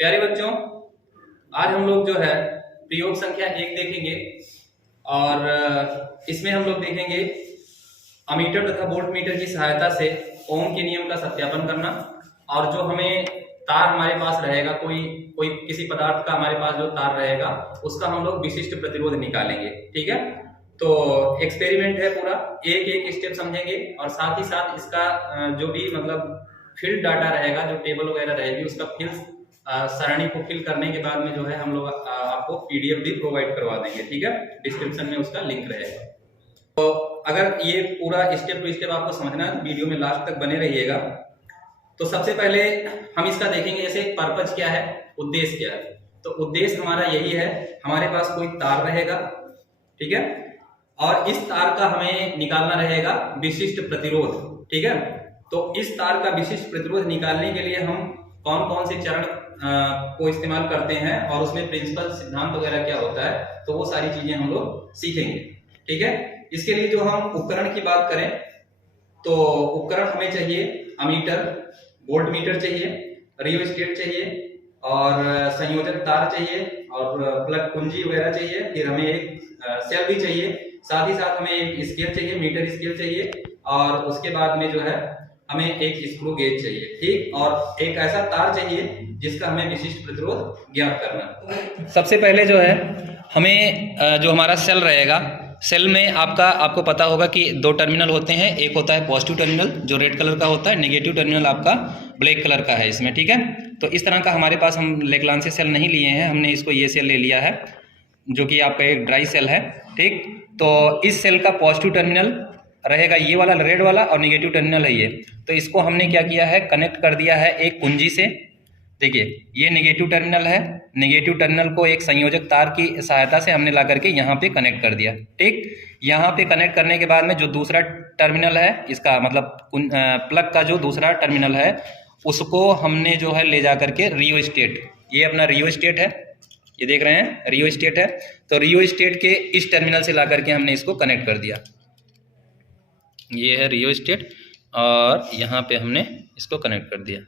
प्यारे बच्चों, आज हम लोग जो है प्रयोग संख्या 1 देखेंगे और इसमें हम लोग देखेंगे अमीटर तथा वोल्ट मीटर की सहायता से ओम के नियम का सत्यापन करना। और जो हमें तार हमारे पास रहेगा, कोई किसी पदार्थ का हमारे पास जो तार रहेगा उसका हम लोग विशिष्ट प्रतिरोध निकालेंगे। ठीक है, तो एक्सपेरिमेंट है पूरा, एक एक स्टेप समझेंगे और साथ ही साथ इसका जो भी मतलब फील्ड डाटा रहेगा, जो टेबल वगैरह रहेगी, उसका फील्ड सरणी को फिल करने के बाद में जो है हम लोग आपको पीडीएफ भी प्रोवाइड करवा देंगे। ठीक है, डिस्क्रिप्शन में उसका लिंक रहेगा। तो अगर ये पूरा स्टेप टू स्टेप आपको समझना है तो वीडियो में लास्ट तक बने रहिएगा। तो सबसे पहले हम इसका देखेंगे, जैसे पर्पज क्या है, उद्देश्य क्या है। तो उद्देश्य हमारा यही है, हमारे पास कोई तार रहेगा, ठीक है, और इस तार का हमें निकालना रहेगा विशिष्ट प्रतिरोध। ठीक है, तो इस तार का विशिष्ट प्रतिरोध निकालने के लिए हम कौन कौन से चरण को इस्तेमाल करते हैं और उसमें प्रिंसिपल सिद्धांत वगैरह क्या होता है, तो वो सारी चीजें हम लोग सीखेंगे। ठीक है, इसके लिए जो हम उपकरण की बात करें तो उपकरण हमें चाहिए अमीटर, वोल्ट मीटर चाहिए, रियोस्टेट चाहिए और संयोजक तार चाहिए और प्लग कुंजी वगैरह चाहिए। फिर हमें एक सेल भी चाहिए, साथ ही साथ हमें एक स्केल चाहिए, मीटर स्केल चाहिए और उसके बाद में जो है हमें एक स्क्रू गेज चाहिए। ठीक, और एक ऐसा तार चाहिए जिसका हमें विशिष्ट प्रतिरोध ज्ञात करना। सबसे पहले जो है हमें जो हमारा सेल रहेगा, सेल में आपको पता होगा कि दो टर्मिनल होते हैं। एक होता है पॉजिटिव टर्मिनल जो रेड कलर का होता है, नेगेटिव टर्मिनल आपका ब्लैक कलर का है इसमें। ठीक है, तो इस तरह का हमारे पास हम लेग्रांजी सेल नहीं लिए हैं, हमने इसको ये सेल ले लिया है जो कि आपका एक ड्राई सेल है। ठीक, तो इस सेल का पॉजिटिव टर्मिनल रहेगा ये वाला रेड वाला और नेगेटिव टर्मिनल है ये। तो इसको हमने क्या किया है, कनेक्ट कर दिया है एक कुंजी से। देखिए ये नेगेटिव टर्मिनल है, नेगेटिव टर्मिनल को एक संयोजक तार की सहायता से हमने ला करके यहाँ पे कनेक्ट कर दिया। ठीक, यहाँ पे कनेक्ट करने के बाद में जो दूसरा टर्मिनल है इसका मतलब प्लग का जो दूसरा टर्मिनल है उसको हमने जो है ले जा करके रियोस्टेट, ये अपना रियोस्टेट है, ये देख रहे हैं रियोस्टेट है, तो रियोस्टेट के इस टर्मिनल से ला करके हमने इसको कनेक्ट कर दिया। ये है रियोस्टेट और यहाँ पे हमने इसको कनेक्ट कर दिया।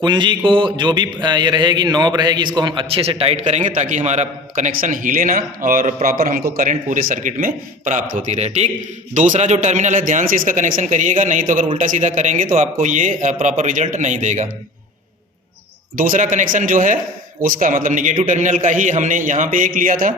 कुंजी को जो भी ये रहेगी, नॉब रहेगी, इसको हम अच्छे से टाइट करेंगे ताकि हमारा कनेक्शन हिले ना और प्रॉपर हमको करंट पूरे सर्किट में प्राप्त होती रहे। ठीक, दूसरा जो टर्मिनल है ध्यान से इसका कनेक्शन करिएगा, नहीं तो अगर उल्टा सीधा करेंगे तो आपको ये प्रॉपर रिजल्ट नहीं देगा। दूसरा कनेक्शन जो है उसका मतलब नेगेटिव टर्मिनल का ही हमने यहाँ पे एक लिया था,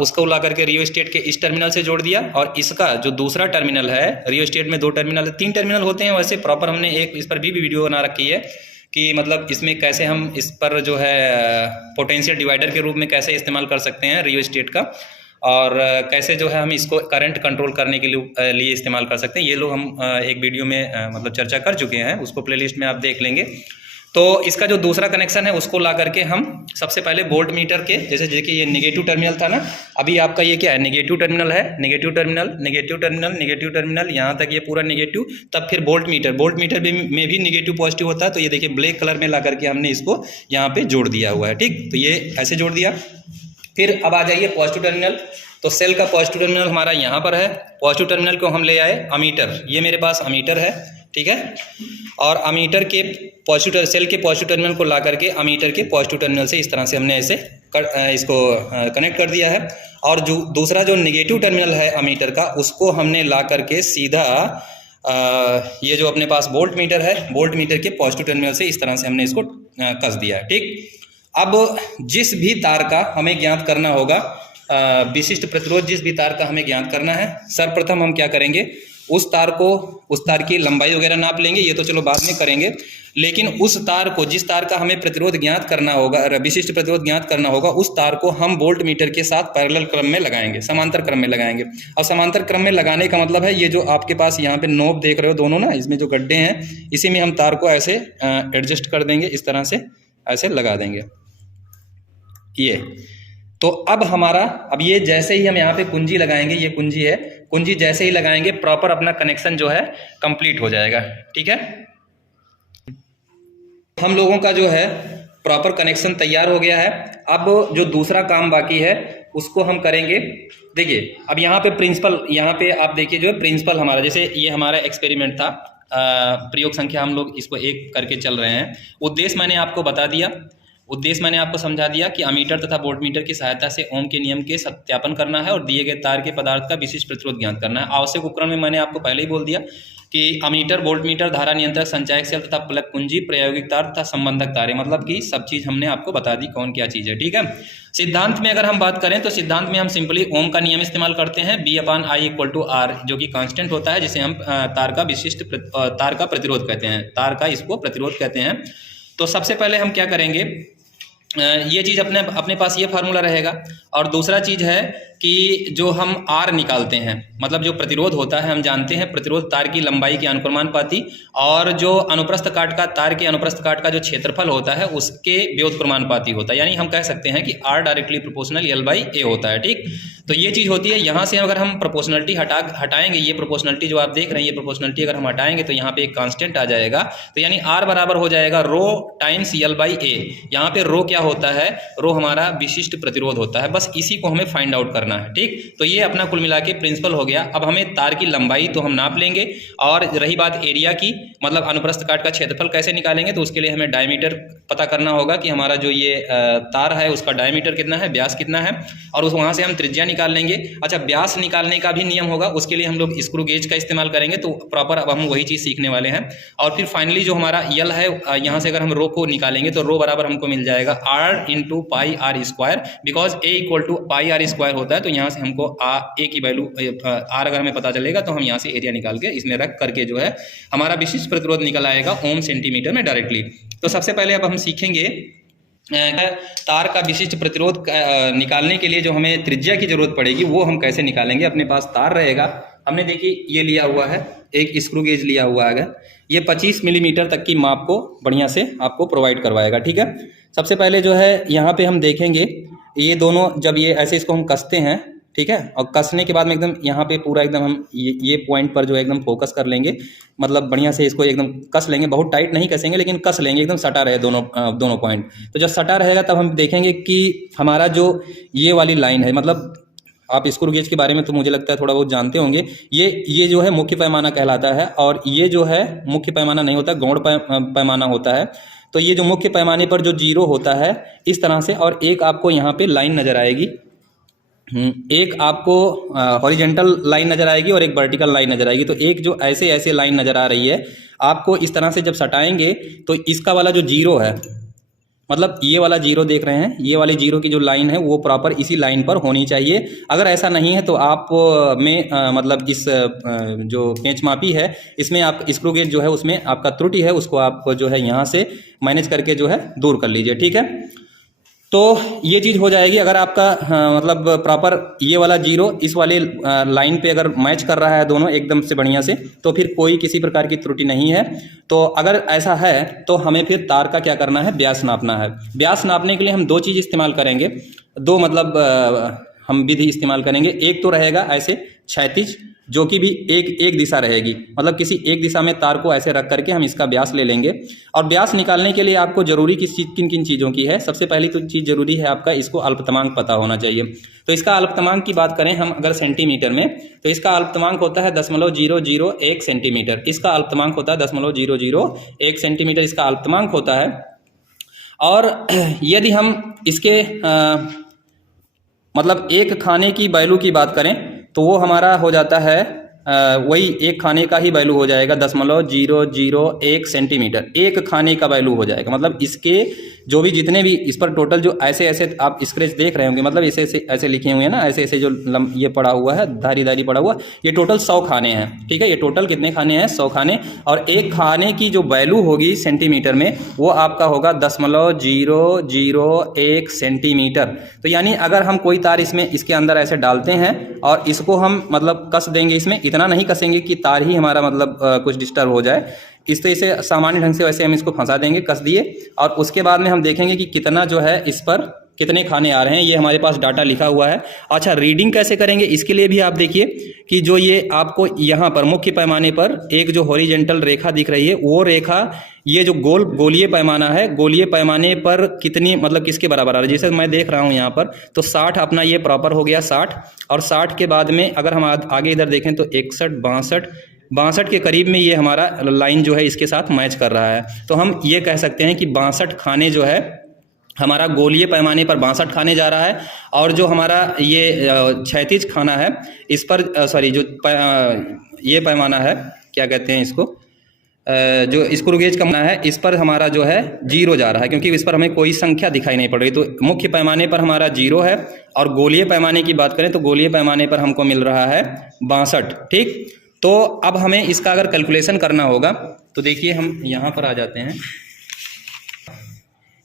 उसको ला करके रियोस्टेट के इस टर्मिनल से जोड़ दिया। और इसका जो दूसरा टर्मिनल है, रियोस्टेट में दो टर्मिनल, 3 टर्मिनल होते हैं वैसे प्रॉपर, हमने एक इस पर भी वीडियो बना रखी है कि मतलब इसमें कैसे हम इस पर जो है पोटेंशियल डिवाइडर के रूप में कैसे इस्तेमाल कर सकते हैं रियोस्टेट का, और कैसे जो है हम इसको करंट कंट्रोल करने के लिए इस्तेमाल कर सकते हैं। ये लोग हम एक वीडियो में मतलब चर्चा कर चुके हैं, उसको प्लेलिस्ट में आप देख लेंगे। तो इसका जो दूसरा कनेक्शन है उसको ला करके हम सबसे पहले वोल्ट मीटर के, जैसे देखिए ये नेगेटिव टर्मिनल था ना, अभी आपका ये क्या है, नेगेटिव टर्मिनल है, negative terminal, negative terminal, negative terminal, यहाँ तक ये पूरा नेगेटिव, तब फिर वोल्ट मीटर, वोल्ट मीटर में भी नेगेटिव पॉजिटिव होता है। तो ये देखिए ब्लैक कलर में ला करके हमने इसको यहाँ पे जोड़ दिया हुआ है। ठीक, तो ये ऐसे जोड़ दिया। फिर अब आ जाइए पॉजिटिव टर्मिनल, तो सेल का पॉजिटिव टर्मिनल हमारा यहाँ पर है। पॉजिटिव टर्मिनल को हम ले आए अमीटर, ये मेरे पास अमीटर है। ठीक है, और अमीटर के पॉजिटिव, सेल के पॉजिटिव टर्मिनल को ला करके अमीटर के पॉजिटिव टर्मिनल से इस तरह से हमने ऐसे इसको कनेक्ट कर दिया है। और जो दूसरा जो नेगेटिव टर्मिनल है अमीटर का, उसको हमने ला करके सीधा ये जो अपने पास वोल्ट मीटर है, वोल्ट मीटर के पॉजिटिव टर्मिनल से इस तरह से हमने इसको कस दिया है। ठीक, अब जिस भी तार का हमें ज्ञात करना होगा विशिष्ट प्रतिरोध, जिस भी तार का हमें ज्ञात करना है, सर्वप्रथम हम क्या करेंगे, उस तार की लंबाई वगैरह नाप लेंगे, ये तो चलो बाद में करेंगे, लेकिन उस तार को, जिस तार का हमें प्रतिरोध ज्ञात करना होगा, विशिष्ट प्रतिरोध ज्ञात करना होगा, उस तार को हम वोल्ट मीटर के साथ पैरेलल क्रम में लगाएंगे, समांतर क्रम में लगाएंगे। और समांतर क्रम में लगाने का मतलब है ये जो आपके पास यहाँ पे नोब देख रहे हो दोनों ना, इसमें जो गड्ढे हैं, इसी में हम तार को ऐसे एडजस्ट कर देंगे, इस तरह से ऐसे लगा देंगे ये। तो अब हमारा, अब ये जैसे ही हम यहाँ पे कुंजी लगाएंगे, ये कुंजी है, कुंजी जैसे ही लगाएंगे प्रॉपर अपना कनेक्शन जो है कंप्लीट हो जाएगा। ठीक है, हम लोगों का जो है प्रॉपर कनेक्शन तैयार हो गया है। अब जो दूसरा काम बाकी है उसको हम करेंगे। देखिए अब यहाँ पे प्रिंसिपल, यहाँ पे आप देखिए जो है प्रिंसिपल हमारा, जैसे ये हमारा एक्सपेरिमेंट था, प्रयोग संख्या हम लोग इसको 1 करके चल रहे हैं। उद्देश्य मैंने आपको बता दिया, उद्देश्य मैंने आपको समझा दिया कि अमीटर तथा वोल्टमीटर की सहायता से ओम के नियम के सत्यापन करना है और दिए गए तार के पदार्थ का विशिष्ट प्रतिरोध ज्ञात करना है। आवश्यक उपकरण में मैंने आपको पहले ही बोल दिया कि अमीटर, वोल्टमीटर, धारा नियंत्रक, संचायक सेल तथा प्लग कुंजी, प्रायोगिक तार तथा संबंधक तारे, मतलब कि सब चीज़ हमने आपको बता दी कौन क्या चीज़ है। ठीक है, सिद्धांत में अगर हम बात करें तो सिद्धांत में हम सिंपली ओम का नियम इस्तेमाल करते हैं, B/I = R, जो कि कांस्टेंट होता है, जिसे हम तार का विशिष्ट तार का प्रतिरोध कहते हैं, तार का इसको प्रतिरोध कहते हैं। तो सबसे पहले हम क्या करेंगे, ये चीज़ अपने पास ये फार्मूला रहेगा। और दूसरा चीज़ है कि जो हम R निकालते हैं, मतलब जो प्रतिरोध होता है, हम जानते हैं प्रतिरोध तार की लंबाई के अनुप्रमानुपाती, और जो अनुप्रस्थ काट का, तार के अनुप्रस्थ काट का जो क्षेत्रफल होता है उसके व्युत्क्रमानुपाती होता है। यानी हम कह सकते हैं कि R डायरेक्टली प्रोपोर्शनल L/A होता है। ठीक, तो ये चीज़ होती है। यहाँ से अगर हम प्रोपोर्शनलिटी हटाएंगे, ये प्रोपोर्शनलिटी जो आप देख रहे हैं, ये प्रोपोर्शनलिटी अगर हम हटाएंगे तो यहाँ पे एक कांस्टेंट आ जाएगा, तो यानी R बराबर हो जाएगा रो टाइम्स L/A। यहाँ पे रो क्या होता है, रो हमारा विशिष्ट प्रतिरोध होता है। बस इसी को हमें फाइंड आउट करना है। ठीक, तो ये अपना कुल मिला के प्रिंसिपल हो गया। अब हमें तार की लंबाई तो हम नाप लेंगे, और रही बात एरिया की, मतलब अनुप्रस्थ काट का क्षेत्रफल कैसे निकालेंगे, तो उसके लिए हमें डायमीटर पता करना होगा कि हमारा जो ये तार है उसका डायमीटर कितना है, व्यास कितना है, और उस वहाँ से हम त्रिज्या निकाल लेंगे। अच्छा, व्यास निकालने का भी नियम होगा, उसके लिए हम लोग स्क्रू गेज का इस्तेमाल करेंगे। तो प्रॉपर अब हम वही चीज़ सीखने वाले हैं। और फिर फाइनली जो हमारा यल है, यहाँ से अगर हम रो को निकालेंगे तो रो बराबर हमको मिल जाएगा R × πr², because A = πr² होता है। तो यहाँ से हमको A की वैल्यू R अगर हमें पता चलेगा तो हम यहाँ से एरिया निकाल के इसमें रख करके जो है हमारा विशिष्ट प्रतिरोध निकल आएगा ओम सेंटीमीटर में डायरेक्टली। तो सबसे पहले अब हम सीखेंगे तार का विशिष्ट प्रतिरोध निकालने के लिए जो हमें त्रिज्या की जरूरत पड़ेगी वो हम कैसे निकालेंगे। अपने पास तार रहेगा, हमने देखिए ये लिया हुआ है, एक स्क्रू गेज लिया हुआ है, ये 25 मिलीमीटर तक की माप को बढ़िया से आपको प्रोवाइड करवाएगा। ठीक है, सबसे पहले जो है यहाँ पे हम देखेंगे ये दोनों, जब ये ऐसे इसको हम कसते हैं, ठीक है, और कसने के बाद में एकदम यहाँ पे पूरा एकदम हम ये पॉइंट पर जो है एकदम फोकस कर लेंगे, मतलब बढ़िया से इसको एकदम कस लेंगे, बहुत टाइट नहीं कसेंगे लेकिन कस लेंगे, एकदम सटा रहे दोनों पॉइंट। तो जब सटा रहेगा तब हम देखेंगे कि हमारा जो ये वाली लाइन है, मतलब आप स्क्रू गेज के बारे में तो मुझे लगता है थोड़ा बहुत जानते होंगे, ये जो है मुख्य पैमाना कहलाता है, और ये जो है मुख्य पैमाना नहीं होता, गौण पैमाना होता है। तो ये जो मुख्य पैमाने पर जो 0 होता है इस तरह से, और एक आपको यहाँ पे लाइन नजर आएगी, एक आपको हॉरिजेंटल लाइन नजर आएगी और एक वर्टिकल लाइन नजर आएगी। तो एक जो ऐसे लाइन नजर आ रही है आपको, इस तरह से जब सटाएंगे तो इसका वाला जो 0 है, मतलब ये वाला 0 देख रहे हैं, ये वाली 0 की जो लाइन है वो प्रॉपर इसी लाइन पर होनी चाहिए। अगर ऐसा नहीं है तो आप में मतलब इस जो पेंचमापी है इसमें आप स्क्रू गेज जो है उसमें आपका त्रुटि है, उसको आप जो है यहाँ से मैनेज करके जो है दूर कर लीजिए। ठीक है, तो ये चीज़ हो जाएगी। अगर आपका मतलब प्रॉपर ये वाला 0 इस वाले लाइन पे अगर मैच कर रहा है दोनों एकदम से बढ़िया से, तो फिर कोई किसी प्रकार की त्रुटि नहीं है। तो अगर ऐसा है तो हमें फिर तार का क्या करना है, व्यास नापना है। व्यास नापने के लिए हम 2 चीज़ इस्तेमाल करेंगे, 2 मतलब हम विधि इस्तेमाल करेंगे। एक तो रहेगा ऐसे क्षैतिज, जो कि भी एक दिशा रहेगी, मतलब किसी एक दिशा में तार को ऐसे रख करके हम इसका व्यास ले लेंगे। और व्यास निकालने के लिए आपको जरूरी किन किन चीज़ों की है, सबसे पहली तो चीज़ जरूरी है आपका इसको अल्पतमांक पता होना चाहिए। तो इसका अल्पतमांक की बात करें हम अगर सेंटीमीटर में, तो इसका अल्पतमांक होता है 0.001 सेंटीमीटर, इसका अल्पतमांक होता है 0.001 सेंटीमीटर, इसका अल्पतमांक होता है। और यदि हम इसके मतलब एक खाने की वैल्यू की बात करें तो वो हमारा हो जाता है वही एक खाने का ही वैल्यू हो जाएगा 0.001 सेंटीमीटर, एक खाने का वैल्यू हो जाएगा। मतलब इसके जो भी जितने भी इस पर टोटल जो ऐसे आप स्क्रेच देख रहे होंगे, मतलब ऐसे लिखे हुए हैं ना, ऐसे जो ये पड़ा हुआ है, धारी पड़ा हुआ, ये टोटल 100 खाने हैं। ठीक है, ये टोटल कितने खाने हैं, 100 खाने। और एक खाने की जो वैल्यू होगी सेंटीमीटर में वो आपका होगा 0.001 सेंटीमीटर। तो यानी अगर हम कोई तार इसके अंदर ऐसे डालते हैं और इसको हम मतलब कस देंगे, इसमें इतना नहीं कसेंगे कि तार ही हमारा मतलब कुछ डिस्टर्ब हो जाए, इस तरह से सामान्य ढंग से वैसे हम इसको फंसा देंगे, कस दिए। और उसके बाद में हम देखेंगे कि कितना जो है इस पर कितने खाने आ रहे हैं, ये हमारे पास डाटा लिखा हुआ है। अच्छा, रीडिंग कैसे करेंगे इसके लिए भी आप देखिए कि जो ये आपको यहाँ पर मुख्य पैमाने पर एक जो हॉरिजेंटल रेखा दिख रही है, वो रेखा ये जो गोलीय पैमाना है, गोलीय पैमाने पर कितनी मतलब किसके बराबर आ रहा है। जैसे मैं देख रहा हूँ यहाँ पर तो 60 अपना ये प्रॉपर हो गया 60, और 60 के बाद में अगर हम आगे इधर देखें तो 61, 62, 62 के करीब में ये हमारा लाइन जो है इसके साथ मैच कर रहा है। तो हम ये कह सकते हैं कि 62 खाने जो है हमारा गोलीय पैमाने पर 62 खाने जा रहा है, और जो हमारा ये क्षैतिज खाना है इस पर ये पैमाना है, क्या कहते हैं इसको, जो स्क्रू गेज का है, इस पर हमारा जो है 0 जा रहा है, क्योंकि इस पर हमें कोई संख्या दिखाई नहीं पड़ रही। तो मुख्य पैमाने पर हमारा 0 है, और गोलीय पैमाने की बात करें तो गोलीय पैमाने पर हमको मिल रहा है 62। ठीक, तो अब हमें इसका अगर कैलकुलेशन करना होगा तो देखिए हम यहाँ पर आ जाते हैं।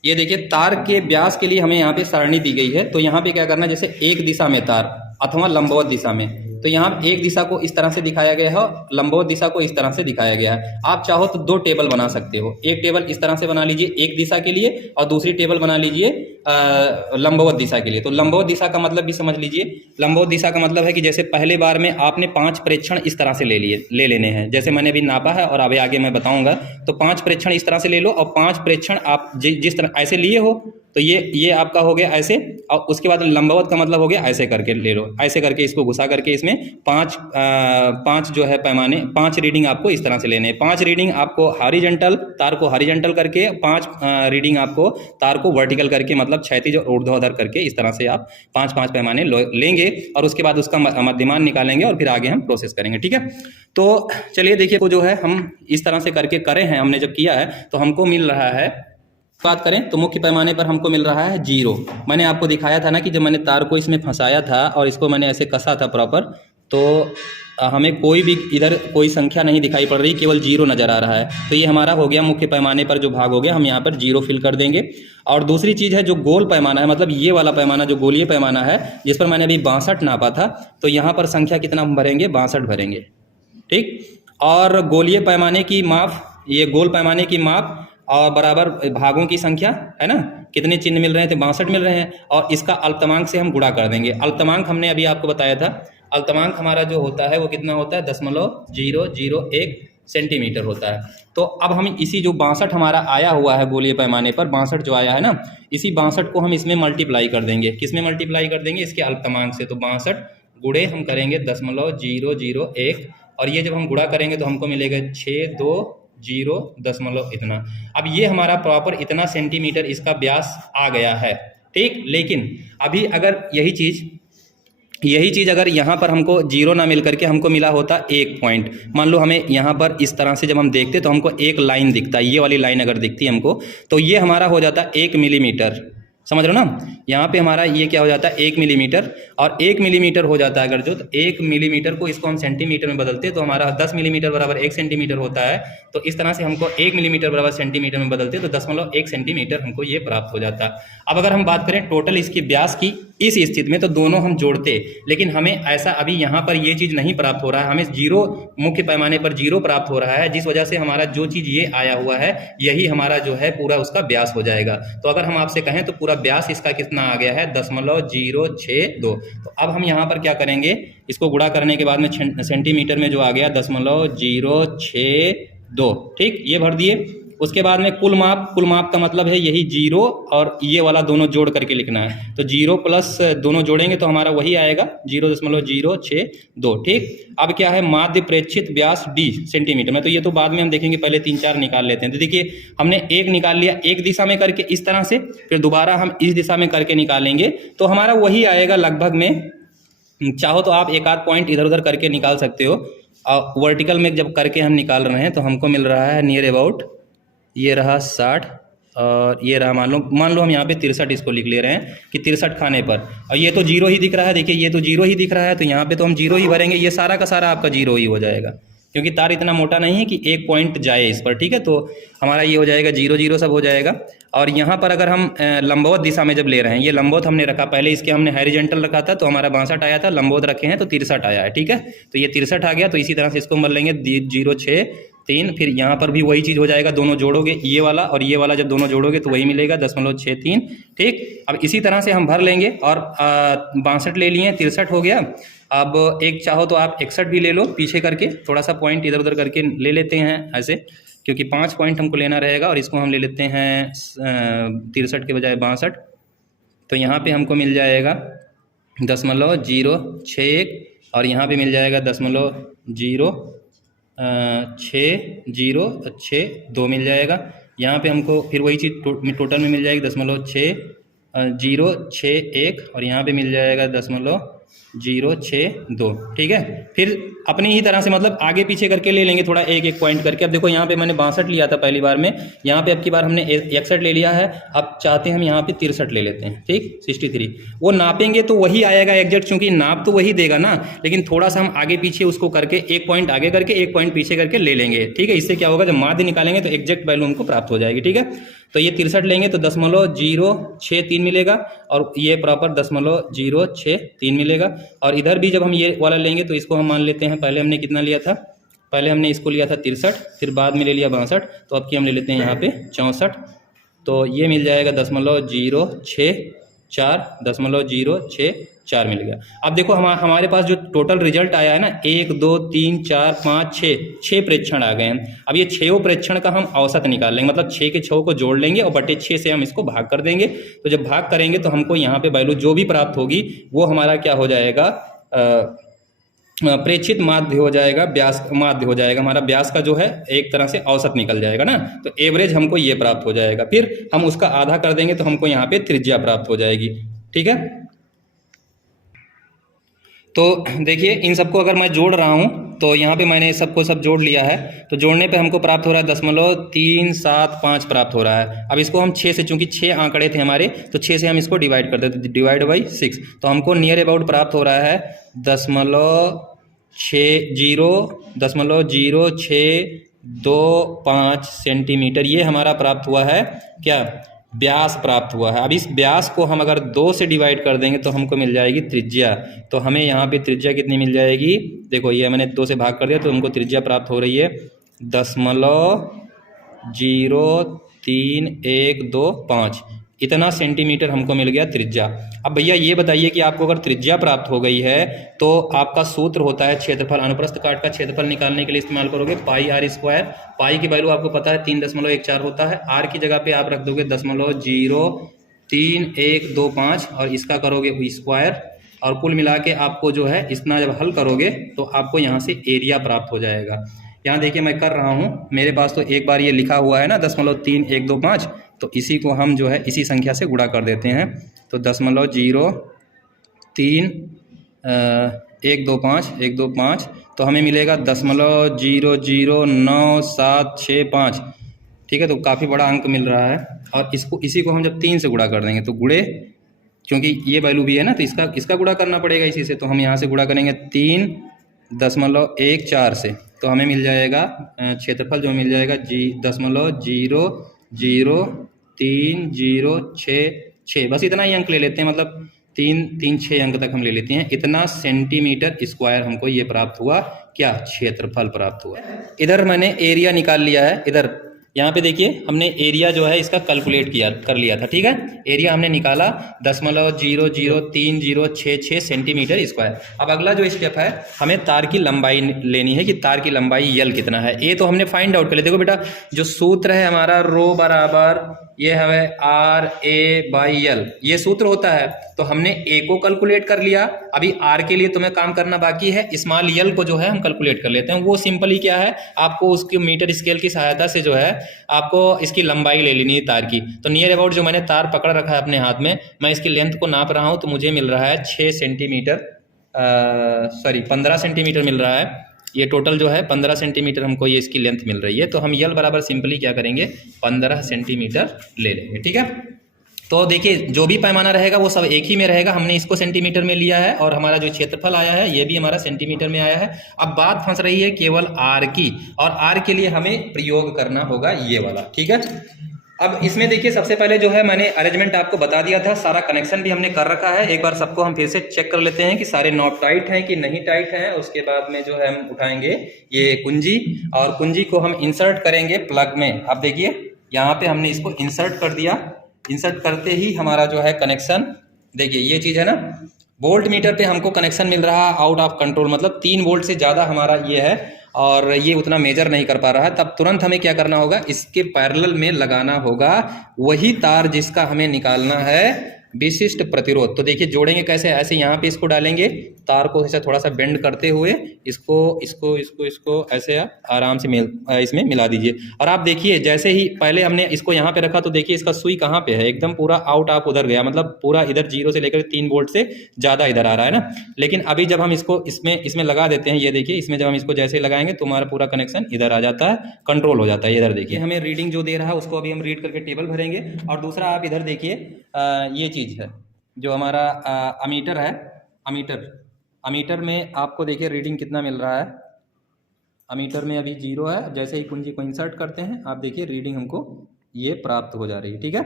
ये देखिए तार के व्यास के लिए हमें यहाँ पे सारणी दी गई है। तो यहाँ पे क्या करना है, जैसे एक दिशा में तार अथवा लंबवत दिशा में, तो यहाँ एक दिशा को इस तरह से दिखाया गया है, लंबवत दिशा को इस तरह से दिखाया गया है। आप चाहो तो 2 टेबल बना सकते हो। एक टेबल इस तरह से बना लीजिए एक दिशा के लिए, और दूसरी टेबल बना लीजिए लंबवत दिशा के लिए। तो लंबवत दिशा का मतलब भी समझ लीजिए। लंबवत दिशा का मतलब है कि जैसे पहले बार में आपने 5 प्रेक्षण इस तरह से ले लेने हैं, जैसे मैंने अभी नापा है और अभी आगे मैं बताऊंगा। तो 5 प्रेक्षण इस तरह से ले लो, और 5 प्रेक्षण आप जिस तरह ऐसे लिए हो तो ये आपका हो गया ऐसे, और उसके बाद लंबवत का मतलब हो गया ऐसे करके ले लो, ऐसे करके इसको घुसा करके इसमें 5 जो है पैमाने, 5 रीडिंग आपको इस तरह से लेने हैं। 5 रीडिंग आपको हॉरिजॉन्टल, तार को हॉरिजॉन्टल करके, 5 रीडिंग आपको तार को वर्टिकल करके, मतलब क्षैतिज और ऊर्ध्वाधर करके, इस तरह से आप 5 पैमाने लेंगे, और उसके बाद उसका मध्यमान निकालेंगे, और फिर आगे हम प्रोसेस करेंगे। ठीक है, तो चलिए देखिए, को जो है हम इस तरह से करके करे हैं, हमने जब किया है तो हमको मिल रहा है, बात करें तो मुख्य पैमाने पर हमको मिल रहा है 0। मैंने आपको दिखाया था ना कि जब मैंने तार को इसमें फंसाया था और इसको मैंने ऐसे कसा था प्रॉपर, तो हमें कोई भी इधर कोई संख्या नहीं दिखाई पड़ रही, केवल 0 नज़र आ रहा है। तो ये हमारा हो गया मुख्य पैमाने पर जो भाग हो गया, हम यहाँ पर 0 फिल कर देंगे। और दूसरी चीज़ है जो गोल पैमाना है, मतलब ये वाला पैमाना जो गोलीय पैमाना है, जिस पर मैंने अभी 62 नापा था, तो यहाँ पर संख्या कितना हम भरेंगे, 62 भरेंगे। ठीक, और गोलीय पैमाने की माप, ये गोल पैमाने की माप और बराबर भागों की संख्या है ना, कितने चिन्ह मिल रहे हैं, तो 62 मिल रहे हैं, और इसका अल्पतमांक से हम गुणा कर देंगे। अल्पतमांक हमने अभी आपको बताया था, अल्पतमांक हमारा जो होता है वो कितना होता है, 0.001 सेंटीमीटर होता है। तो अब हम इसी जो 62 हमारा आया हुआ है गोलीय पैमाने पर, 62 जो आया है ना, इसी 62 को हम इसमें मल्टीप्लाई कर देंगे। किस में मल्टीप्लाई कर देंगे, इसके अल्पतमांक से। तो 62 गुणे हम करेंगे 0.001, और ये जब हम गुणा करेंगे तो हमको मिलेगा 620 इतना। अब ये हमारा प्रॉपर इतना सेंटीमीटर इसका व्यास आ गया है। ठीक, लेकिन अभी अगर यही चीज़ अगर यहाँ पर हमको 0 ना मिल करके हमको मिला होता 1 पॉइंट, मान लो हमें यहाँ पर इस तरह से जब हम देखते तो हमको एक लाइन दिखता, ये वाली लाइन अगर दिखती हमको, तो ये हमारा हो जाता 1 मिलीमीटर। समझ रहे हो ना, यहाँ पे हमारा ये क्या हो जाता है, 1 मिलीमीटर, और 1 मिलीमीटर हो जाता है अगर जो, तो 1 मिलीमीटर को इसको हम सेंटीमीटर में बदलते तो हमारा 10 मिलीमीटर बराबर 1 सेंटीमीटर होता है। तो इस तरह से हमको 1 मिलीमीटर बराबर सेंटीमीटर में बदलते तो 10.1 सेंटीमीटर हमको ये प्राप्त हो जाता। अब अगर हम बात करें टोटल इसकी व्यास की इस स्थिति में, तो दोनों हम जोड़ते, लेकिन हमें ऐसा अभी यहाँ पर ये चीज़ नहीं प्राप्त हो रहा है, हमें 0 मुख्य पैमाने पर 0 प्राप्त हो रहा है, जिस वजह से हमारा जो चीज़ ये आया हुआ है यही हमारा जो है पूरा उसका व्यास हो जाएगा। तो अगर हम आपसे कहें तो पूरा व्यास इसका कितना आ गया है, 0.062। तो अब हम यहाँ पर क्या करेंगे, इसको गुणा करने के बाद में सेंटीमीटर में जो आ गया 0.062। ठीक, ये भर दिए। उसके बाद में कुल माप का मतलब है यही 0 और ये वाला दोनों जोड़ करके लिखना है। तो 0 प्लस दोनों जोड़ेंगे तो हमारा वही आएगा 0.062। ठीक, अब क्या है, माध्य प्रेक्षित व्यास d सेंटीमीटर में, तो ये तो बाद में हम देखेंगे, पहले 3-4 निकाल लेते हैं। तो देखिए हमने एक निकाल लिया एक दिशा में करके इस तरह से, फिर दोबारा हम इस दिशा में करके निकालेंगे तो हमारा वही आएगा लगभग में। चाहो तो आप एक आध पॉइंट इधर उधर करके निकाल सकते हो। वर्टिकल में जब करके हम निकाल रहे हैं तो हमको मिल रहा है नियर अबाउट, ये रहा 60 और ये रहा मान लो हम यहाँ पे 63 इसको लिख ले रहे हैं कि 63 खाने पर, और ये तो 0 ही दिख रहा है। देखिए ये तो 0 ही दिख रहा है, तो यहाँ पे तो हम 0 ही भरेंगे, ये सारा का सारा आपका 0 ही हो जाएगा, क्योंकि तार इतना मोटा नहीं है कि एक पॉइंट जाए इस पर। ठीक है, तो हमारा ये हो जाएगा 0 सब हो जाएगा। और यहाँ पर अगर हम लंबवत दिशा में जब ले रहे हैं, ये लंबवत हमने रखा, पहले इसके हमने हॉरिजॉन्टल रखा था तो हमारा 62 आया था, लंबवत रखे हैं तो 63 आया है। ठीक है, तो ये 63 आ गया, तो इसी तरह से इसको भर लेंगे 0.63। फिर यहाँ पर भी वही चीज़ हो जाएगा, दोनों जोड़ोगे ये वाला और ये वाला जब दोनों जोड़ोगे तो वही मिलेगा 10.63। ठीक, अब इसी तरह से हम भर लेंगे और 62 ले लिए, 63 हो गया। अब एक चाहो तो आप 61 भी ले लो, पीछे करके थोड़ा सा पॉइंट इधर उधर करके ले लेते हैं ऐसे, क्योंकि 5 पॉइंट हमको लेना रहेगा, और इसको हम ले लेते हैं 63 के बजाय 62। तो यहाँ पे हमको मिल जाएगा 10.061 और यहाँ पे मिल जाएगा 10.0 6.062 मिल जाएगा। यहाँ पे हमको फिर वही चीज़ टोटल में मिल जाएगी 0.61 और यहाँ पे मिल जाएगा 0.062। ठीक है, फिर अपनी ही तरह से मतलब आगे पीछे करके ले लेंगे थोड़ा एक एक पॉइंट करके। अब देखो यहाँ पे मैंने 62 लिया था पहली बार में, यहाँ पे अब की बार हमने 61 ले लिया है। अब चाहते हैं हम यहाँ पे 63 ले लेते हैं। ठीक, 63 वो नापेंगे तो वही आएगा एग्जैक्ट, क्योंकि नाप तो वही देगा ना, लेकिन थोड़ा सा हम आगे पीछे उसको करके एक पॉइंट आगे करके एक पॉइंट पीछे करके ले लेंगे। ठीक है, इससे क्या होगा, जब माध्य निकालेंगे तो एग्जैक्ट वैल्यू हमको प्राप्त हो जाएगी। ठीक है, तो ये 63 लेंगे तो 0.063 मिलेगा और ये प्रॉपर 0.063 मिलेगा। और इधर भी जब हम ये वाला लेंगे तो इसको हम मान लेते हैं, पहले हमने कितना लिया था, पहले हमने इसको लिया था 63, फिर बाद में ले लिया 62, तो अब की हम ले लेते हैं यहाँ पे 64। तो ये मिल जाएगा 0.064 मिल गया। अब देखो हमारे पास जो टोटल रिजल्ट आया है ना, 1 2 3 4 5 6 प्रेक्षण आ गए हैं। अब ये 6 प्रेक्षण का हम औसत निकाल लेंगे, मतलब 6 के 6 को जोड़ लेंगे और बटे 6 से हम इसको भाग कर देंगे। तो जब भाग करेंगे तो हमको यहाँ पे वैल्यू जो भी प्राप्त होगी वो हमारा क्या हो जाएगा, प्रेक्षित माध्य हो जाएगा, व्यास माध्य हो जाएगा। हमारा व्यास का जो है एक तरह से औसत निकल जाएगा ना, तो एवरेज हमको ये प्राप्त हो जाएगा। फिर हम उसका आधा कर देंगे तो हमको यहाँ पे त्रिज्या प्राप्त हो जाएगी। ठीक है, तो देखिए इन सबको अगर मैं जोड़ रहा हूँ तो यहाँ पे मैंने सबको सब जोड़ लिया है, तो जोड़ने पे हमको प्राप्त हो रहा है 0.375 प्राप्त हो रहा है। अब इसको हम 6 से, चूंकि 6 आंकड़े थे हमारे, तो 6 से हम इसको डिवाइड कर देते, डिवाइड बाई 6, तो हमको नियर अबाउट प्राप्त हो रहा है 0.0625 सेंटीमीटर। ये हमारा प्राप्त हुआ है क्या, व्यास प्राप्त हुआ है। अब इस व्यास को हम अगर 2 से डिवाइड कर देंगे तो हमको मिल जाएगी त्रिज्या। तो हमें यहाँ पे त्रिज्या कितनी मिल जाएगी, देखो ये मैंने 2 से भाग कर दिया तो हमको त्रिज्या प्राप्त हो रही है 0.03125, इतना सेंटीमीटर हमको मिल गया त्रिज्या। अब भैया ये बताइए कि आपको अगर त्रिज्या प्राप्त हो गई है तो आपका सूत्र होता है क्षेत्रफल, अनुप्रस्थ काट का क्षेत्रफल निकालने के लिए इस्तेमाल करोगे पाई आर स्क्वायर। पाई की वैल्यू आपको पता है 3.14 होता है, आर की जगह पे आप रख दोगे 0.03125 और इसका करोगे स्क्वायर, और कुल मिला के आपको जो है इतना जब हल करोगे तो आपको यहाँ से एरिया प्राप्त हो जाएगा। यहाँ देखिए मैं कर रहा हूँ, मेरे पास तो एक बार ये लिखा हुआ है ना 0.3125, तो इसी को हम जो है इसी संख्या से गुणा कर देते हैं। तो 0.03125 तो हमें मिलेगा 0.009765। ठीक है, तो काफ़ी बड़ा अंक मिल रहा है। और इसी को हम जब 3 से गुणा कर देंगे तो गुणे, क्योंकि ये वैल्यू भी है ना तो इसका गुणा करना पड़ेगा इसी से, तो हम यहाँ से गुणा करेंगे 3.14 से, तो हमें मिल जाएगा क्षेत्रफल जो मिल जाएगा 0.00306, बस इतना ही अंक ले लेते हैं, मतलब 336 अंक तक हम ले लेते हैं। इतना सेंटीमीटर स्क्वायर हमको ये प्राप्त हुआ, क्या क्षेत्रफल प्राप्त हुआ। इधर मैंने एरिया निकाल लिया है, इधर यहाँ पे देखिए हमने एरिया जो है इसका कैलकुलेट कर लिया था। ठीक है, एरिया हमने निकाला 0.00366 सेंटीमीटर स्क्वायर। अब अगला जो स्टेप है, हमें तार की लंबाई लेनी है कि तार की लंबाई यल कितना है, ये तो हमने फाइंड आउट कर लिया। देखो बेटा जो सूत्र है हमारा रो बराबर ये है RA/L, ये सूत्र होता है। तो हमने A को कैलकुलेट कर लिया, अभी R के लिए तुम्हें काम करना बाकी है, स्मॉल l को जो है हम कैलकुलेट कर लेते हैं। वो सिंपली क्या है, आपको उसकी मीटर स्केल की सहायता से जो है आपको इसकी लंबाई ले लेनी है तार की। तो नियर अबाउट जो मैंने तार पकड़ रखा है अपने हाथ में, मैं इसकी लेंथ को नाप रहा हूँ तो मुझे मिल रहा है 15 सेंटीमीटर मिल रहा है। ये टोटल जो है 15 सेंटीमीटर हमको ये इसकी लेंथ मिल रही है। तो हम यल बराबर सिंपली क्या करेंगे, 15 सेंटीमीटर ले लेंगे। ठीक है, तो देखिए जो भी पैमाना रहेगा वो सब एक ही में रहेगा। हमने इसको सेंटीमीटर में लिया है और हमारा जो क्षेत्रफल आया है ये भी हमारा सेंटीमीटर में आया है। अब बात फंस रही है केवल आर की, और आर के लिए हमें प्रयोग करना होगा ये वाला। ठीक है, अब इसमें देखिए सबसे पहले जो है मैंने अरेंजमेंट आपको बता दिया था, सारा कनेक्शन भी हमने कर रखा है। एक बार सबको हम फिर से चेक कर लेते हैं कि सारे नॉब टाइट हैं कि नहीं टाइट हैं। उसके बाद में जो है हम उठाएंगे ये कुंजी, और कुंजी को हम इंसर्ट करेंगे प्लग में। अब देखिए यहाँ पे हमने इसको इंसर्ट कर दिया, इंसर्ट करते ही हमारा जो है कनेक्शन, देखिए ये चीज़ है ना, वोल्ट मीटर पे हमको कनेक्शन मिल रहा है आउट ऑफ कंट्रोल, मतलब 3 वोल्ट से ज़्यादा हमारा ये है और ये उतना मेजर नहीं कर पा रहा है। तब तुरंत हमें क्या करना होगा, इसके पैरेलल में लगाना होगा वही तार जिसका हमें निकालना है विशिष्ट प्रतिरोध। तो देखिए जोड़ेंगे कैसे, ऐसे यहाँ पे इसको डालेंगे, तार को ऐसा थोड़ा सा बेंड करते हुए इसको इसको इसको इसको ऐसे आप आराम से इसमें मिला दीजिए। और आप देखिए जैसे ही पहले हमने इसको यहाँ पे रखा तो देखिए इसका सुई कहाँ पे है, एकदम पूरा आउट ऑफ उधर गया, मतलब पूरा इधर 0 से लेकर 3 वोल्ट से ज़्यादा इधर आ रहा है ना। लेकिन अभी जब हम इसको इसमें लगा देते हैं, ये देखिए इसमें जब हम इसको जैसे लगाएंगे तो हमारा पूरा कनेक्शन इधर आ जाता है, कंट्रोल हो जाता है। इधर देखिए हमें रीडिंग जो दे रहा है उसको अभी हम रीड करके टेबल भरेंगे। और दूसरा आप इधर देखिए ये चीज़ है जो हमारा अमीटर है। अमीटर में आपको देखिए रीडिंग कितना मिल रहा है। अमीटर में अभी 0 है, जैसे ही कुंजी को इंसर्ट करते हैं आप देखिए रीडिंग हमको ये प्राप्त हो जा रही है। ठीक है,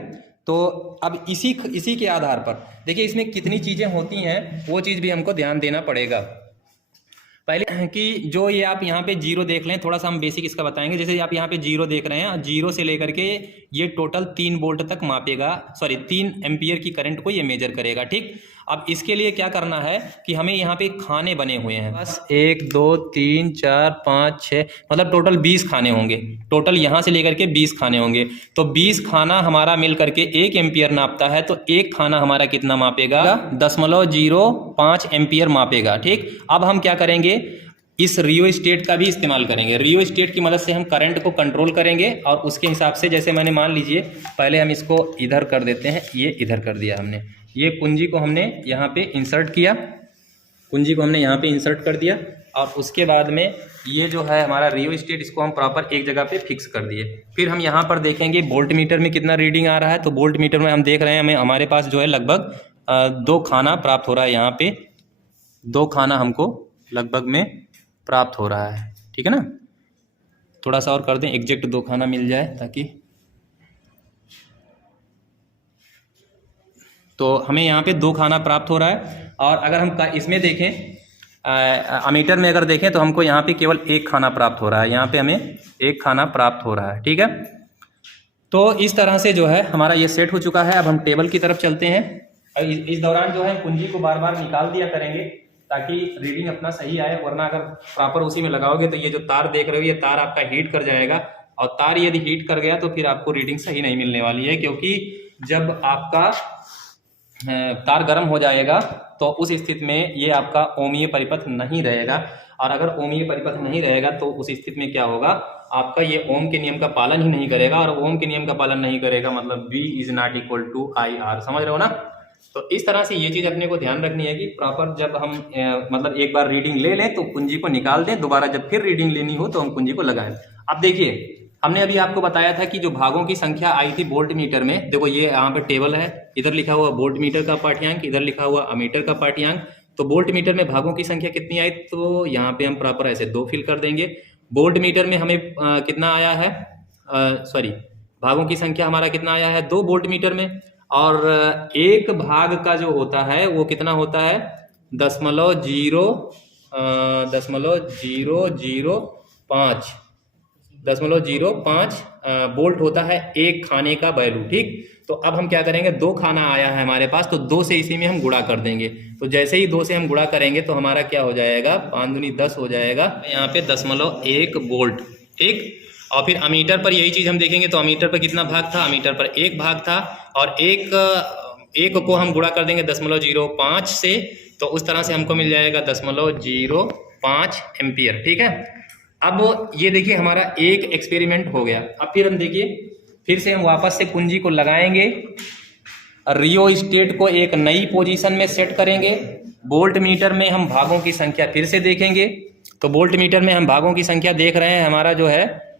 तो अब इसी के आधार पर देखिए इसमें कितनी चीज़ें होती हैं वो चीज़ भी हमको ध्यान देना पड़ेगा। पहले कि जो ये आप यहाँ पे 0 देख लें, थोड़ा सा हम बेसिक इसका बताएंगे। जैसे आप यहाँ पे 0 देख रहे हैं, 0 से लेकर के ये टोटल 3 वोल्ट तक मापेगा, सॉरी 3 एम्पियर की करंट को ये मेजर करेगा। ठीक, अब इसके लिए क्या करना है कि हमें यहाँ पे खाने बने हुए हैं, बस 1 2 3 4 5 6 मतलब टोटल 20 खाने होंगे। टोटल यहाँ से लेकर के 20 खाने होंगे, तो 20 खाना हमारा मिल करके 1 एम्पियर नापता है। तो एक खाना हमारा कितना मापेगा, 0.05 एम्पियर मापेगा। ठीक, अब हम क्या करेंगे, इस रियोस्टेट का भी इस्तेमाल करेंगे। रियोस्टेट की मदद से हम करंट को कंट्रोल करेंगे और उसके हिसाब से, जैसे मैंने मान लीजिए पहले हम इसको इधर कर देते हैं, ये इधर कर दिया हमने, ये कुंजी को हमने यहाँ पे इंसर्ट किया, कुंजी को हमने यहाँ पे इंसर्ट कर दिया और उसके बाद में ये जो है हमारा रियोस्टेट, इसको हम प्रॉपर एक जगह पे फिक्स कर दिए। फिर हम यहाँ पर देखेंगे वोल्ट मीटर में कितना रीडिंग आ रहा है। तो वोल्ट मीटर में हम देख रहे हैं हमें हमारे पास जो है लगभग 2 खाना प्राप्त हो रहा है। यहाँ पे 2 खाना हमको लगभग में प्राप्त हो रहा है। ठीक है ना, थोड़ा सा और कर दें, एग्जैक्ट 2 खाना मिल जाए ताकि, तो हमें यहाँ पे 2 खाना प्राप्त हो रहा है। और अगर हम इसमें देखें अमीटर में अगर देखें तो हमको यहाँ पे केवल 1 खाना प्राप्त हो रहा है, यहाँ पे हमें 1 खाना प्राप्त हो रहा है। ठीक है, तो इस तरह से जो है हमारा ये सेट हो चुका है। अब हम टेबल की तरफ चलते हैं। इस दौरान जो है कुंजी को बार बार निकाल दिया करेंगे ताकि रीडिंग अपना सही आए, वरना अगर प्रॉपर उसी में लगाओगे तो ये जो तार देख रहे हो ये तार आपका हीट कर जाएगा, और तार यदि हीट कर गया तो फिर आपको रीडिंग सही नहीं मिलने वाली है। क्योंकि जब आपका तार गर्म हो जाएगा तो उस स्थिति में ये आपका ओमीय परिपथ नहीं रहेगा, और अगर ओमीय परिपथ नहीं रहेगा तो उस स्थिति में क्या होगा, आपका ये ओम के नियम का पालन ही नहीं करेगा, और ओम के नियम का पालन नहीं करेगा मतलब V = IR, समझ रहे हो ना। तो इस तरह से ये चीज़ अपने को ध्यान रखनी है कि प्रॉपर जब हम मतलब एक बार रीडिंग ले लें तो कुंजी को निकाल दें, दोबारा जब फिर रीडिंग लेनी हो तो हम कुंजी को लगाएं। अब देखिए हमने अभी आपको बताया था कि जो भागों की संख्या आई थी वोल्ट मीटर में, देखो ये यहाँ पे टेबल है, इधर लिखा हुआ वोल्ट मीटर का पाठ्यांक, इधर लिखा हुआ अमीटर का पाठ्यांक। तो वोल्ट मीटर में भागों की संख्या कितनी आई, तो यहाँ पे हम प्रॉपर ऐसे 2 फिल कर देंगे। वोल्ट मीटर में हमें कितना आया है, सॉरी भागों की संख्या हमारा कितना आया है 2 वोल्ट मीटर में, और 1 भाग का जो होता है वो कितना होता है 0.0005 वोल्ट होता है 1 खाने का वैल्यू। ठीक, तो अब हम क्या करेंगे, 2 खाना आया है हमारे पास, तो 2 से इसी में हम गुणा कर देंगे। तो जैसे ही 2 से हम गुणा करेंगे तो हमारा क्या हो जाएगा, 5 दूनी 10 हो जाएगा, यहाँ पे 0.1 वोल्ट। ठीक, और फिर अमीटर पर यही चीज़ हम देखेंगे, तो अमीटर पर कितना भाग था, अमीटर पर 1 भाग था, और एक को हम गुणा कर देंगे 0.05 से, तो उस तरह से हमको मिल जाएगा 0.05 एम्पियर। ठीक है, अब ये देखिए हमारा एक एक्सपेरिमेंट हो गया। अब फिर हम देखिए, फिर से हम वापस से कुंजी को लगाएंगे, रियोस्टेट को एक नई पोजीशन में सेट करेंगे। वोल्ट मीटर में हम भागों की संख्या फिर से देखेंगे, तो वोल्ट मीटर में हम भागों की संख्या देख रहे हैं, हमारा जो है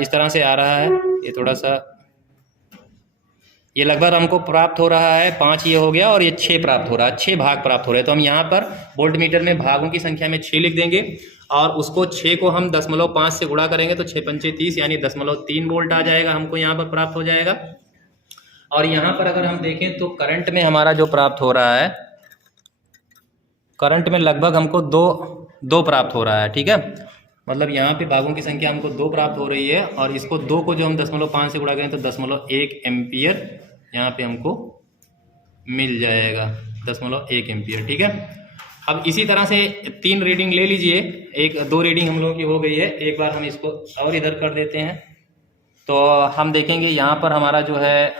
इस तरह से आ रहा है, ये थोड़ा सा, ये लगभग हमको प्राप्त हो रहा है 5 ये हो गया, और ये 6 प्राप्त हो रहा है, 6 भाग प्राप्त हो रहे हैं। तो हम यहाँ पर वोल्ट मीटर में भागों की संख्या में 6 लिख देंगे, और उसको 6 को हम 0.5 से गुणा करेंगे तो 6 पंचे 30 यानी 0.3 वोल्ट आ जाएगा, हमको यहाँ पर प्राप्त हो जाएगा। और यहाँ पर अगर हम देखें तो करंट में हमारा जो प्राप्त हो रहा है, करंट में लगभग हमको 2 प्राप्त हो रहा है। ठीक है, मतलब यहाँ पे भागों की संख्या हमको 2 प्राप्त हो रही है, और इसको 2 को जो हम 0.5 से गुणा करें तो 0.1 एम्पियर यहाँ पे हमको मिल जाएगा, 0.1 एम्पियर। ठीक है, अब इसी तरह से 3 रीडिंग ले लीजिए, 2 रीडिंग हम लोगों की हो गई है, एक बार हम इसको और इधर कर देते हैं, तो हम देखेंगे यहाँ पर हमारा जो है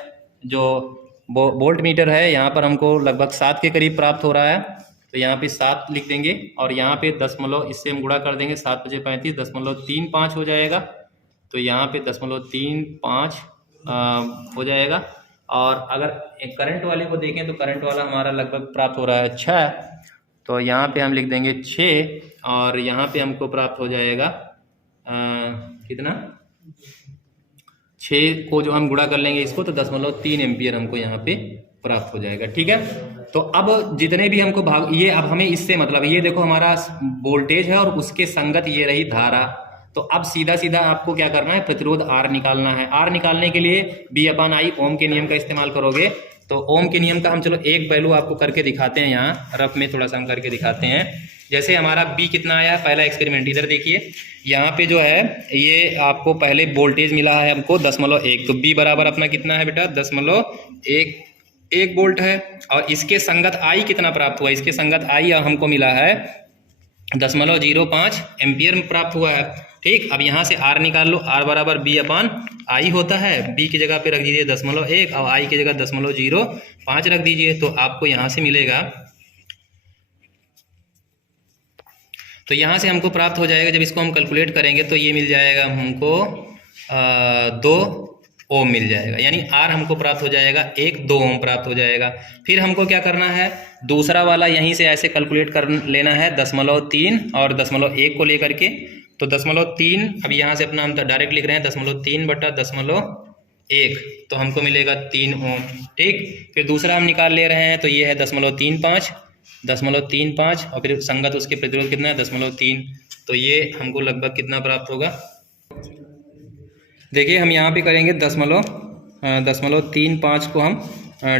जो वोल्ट मीटर है, यहाँ पर हमको लगभग 7 के करीब प्राप्त हो रहा है। तो यहाँ पे 7 लिख देंगे और यहाँ पे दशमलव इससे हम गुणा कर देंगे, 7 बजे 35 0.35 हो जाएगा। तो यहाँ पे 0.35 हो जाएगा। और अगर एक करंट वाले को देखें तो करंट वाला हमारा लगभग प्राप्त हो रहा है 6, तो यहाँ पे हम लिख देंगे 6 और यहाँ पे हमको प्राप्त हो जाएगा कितना, 6 को जो हम गुणा कर लेंगे इसको तो 0.3 एम्पियर हमको यहाँ पे प्राप्त हो जाएगा। ठीक है, तो अब जितने भी हमको भाग, ये अब हमें इससे मतलब ये देखो हमारा वोल्टेज है और उसके संगत ये रही धारा। तो अब सीधा सीधा आपको क्या करना है, प्रतिरोध R निकालना है। R निकालने के लिए V/I ओम के नियम का इस्तेमाल करोगे। तो ओम के नियम का हम चलो एक पहलू आपको करके दिखाते हैं, यहाँ रफ में थोड़ा सा हम करके दिखाते हैं। जैसे हमारा B कितना आया है, पहला एक्सपेरिमेंट इधर देखिए, यहाँ पे जो है ये आपको पहले वोल्टेज मिला है हमको 0.1, तो B बराबर अपना कितना है बेटा 0.1 वोल्ट है। और इसके संगत I कितना प्राप्त हुआ, इसके संगत I हमको मिला है 0.05 एम्पियर प्राप्त हुआ है। ठीक, अब यहाँ से R निकाल लो, R बराबर B/I होता है। B की जगह पे रख दीजिए 0.1 और I की जगह 0.05 रख दीजिए। तो आपको यहाँ से मिलेगा, तो यहाँ से हमको प्राप्त हो जाएगा, जब इसको हम कैलकुलेट करेंगे तो ये मिल जाएगा हमको 2 ओम मिल जाएगा, यानी R हमको प्राप्त हो जाएगा 2 ओम प्राप्त हो जाएगा। फिर हमको क्या करना है, दूसरा वाला यहीं से ऐसे कैलकुलेट कर लेना है 0.3 और 0.1 को लेकर के। तो 0.3 अब यहाँ से अपना हम डायरेक्ट लिख रहे हैं 0.3 बटा 0.1, तो हमको मिलेगा 3 ओम। ठीक, फिर दूसरा हम निकाल ले रहे हैं, तो ये है 0.35 और फिर संगत उसके प्रतिरोध कितना है 0.3, तो ये हमको लगभग कितना प्राप्त होगा। देखिए हम यहाँ पे करेंगे 0.35 को हम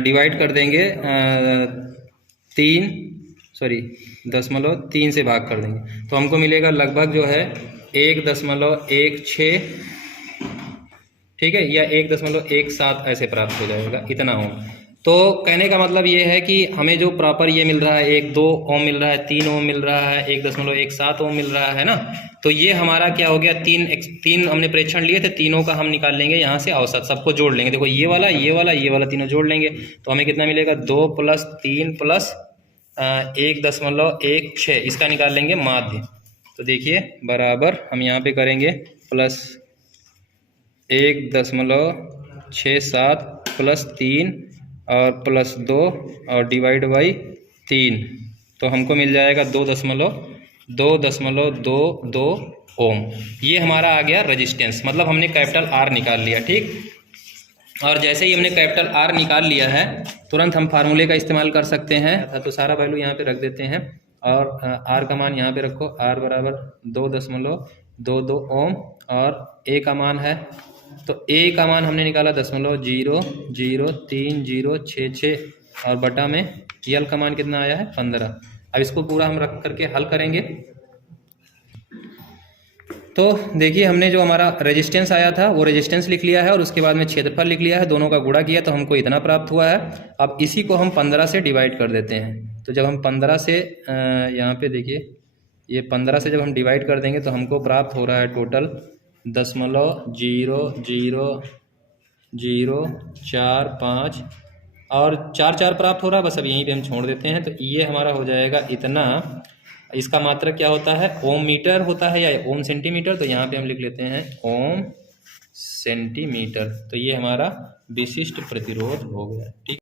डिवाइड कर देंगे 0.3 से भाग कर देंगे, तो हमको मिलेगा लगभग जो है 1.16, ठीक है, या 1.17 ऐसे प्राप्त हो जाएगा, इतना ओम। तो कहने का मतलब ये है कि हमें जो प्रॉपर ये मिल रहा है 1-2 ओम मिल रहा है, 3 ओम मिल रहा है, 1.17 ओम मिल रहा है ना। तो ये हमारा क्या हो गया, 3 हमने प्रेक्षण लिए थे, तीनों का हम निकाल लेंगे यहाँ से औसत, सबको जोड़ लेंगे। देखो ये वाला ये वाला ये वाला तीनों जोड़ लेंगे तो हमें कितना मिलेगा, 2 + 3 + 1.16, इसका निकाल लेंगे माध्य। तो देखिए बराबर हम यहाँ पे करेंगे प्लस 1.67 + 3 और +2 और डिवाइड बाई 3, तो हमको मिल जाएगा 2.22 ओम। ये हमारा आ गया रेजिस्टेंस, मतलब हमने कैपिटल R निकाल लिया। ठीक, और जैसे ही हमने कैपिटल R निकाल लिया है तुरंत हम फार्मूले का इस्तेमाल कर सकते हैं। तो सारा वैल्यू यहाँ पे रख देते हैं और R का मान यहाँ पे रखो, R बराबर 2.22 ओम और A का मान है, तो A का मान हमने निकाला 0.00366 और बटा में L का मान कितना आया है 15। अब इसको पूरा हम रख करके हल करेंगे। तो देखिए हमने जो हमारा रेजिस्टेंस आया था वो रेजिस्टेंस लिख लिया है और उसके बाद में क्षेत्रफल लिख लिया है, दोनों का गुणा किया तो हमको इतना प्राप्त हुआ है। अब इसी को हम 15 से डिवाइड कर देते हैं। तो जब हम 15 से यहाँ पे देखिए ये 15 से जब हम डिवाइड कर देंगे तो हमको प्राप्त हो रहा है टोटल 0.0045 और 4 प्राप्त हो रहा है। बस अब यहीं पे हम छोड़ देते हैं। तो ये हमारा हो जाएगा इतना। इसका मात्रक क्या होता है, ओम मीटर होता है या ओम सेंटीमीटर, तो यहाँ पे हम लिख लेते हैं ओम सेंटीमीटर। तो ये हमारा विशिष्ट प्रतिरोध हो गया। ठीक।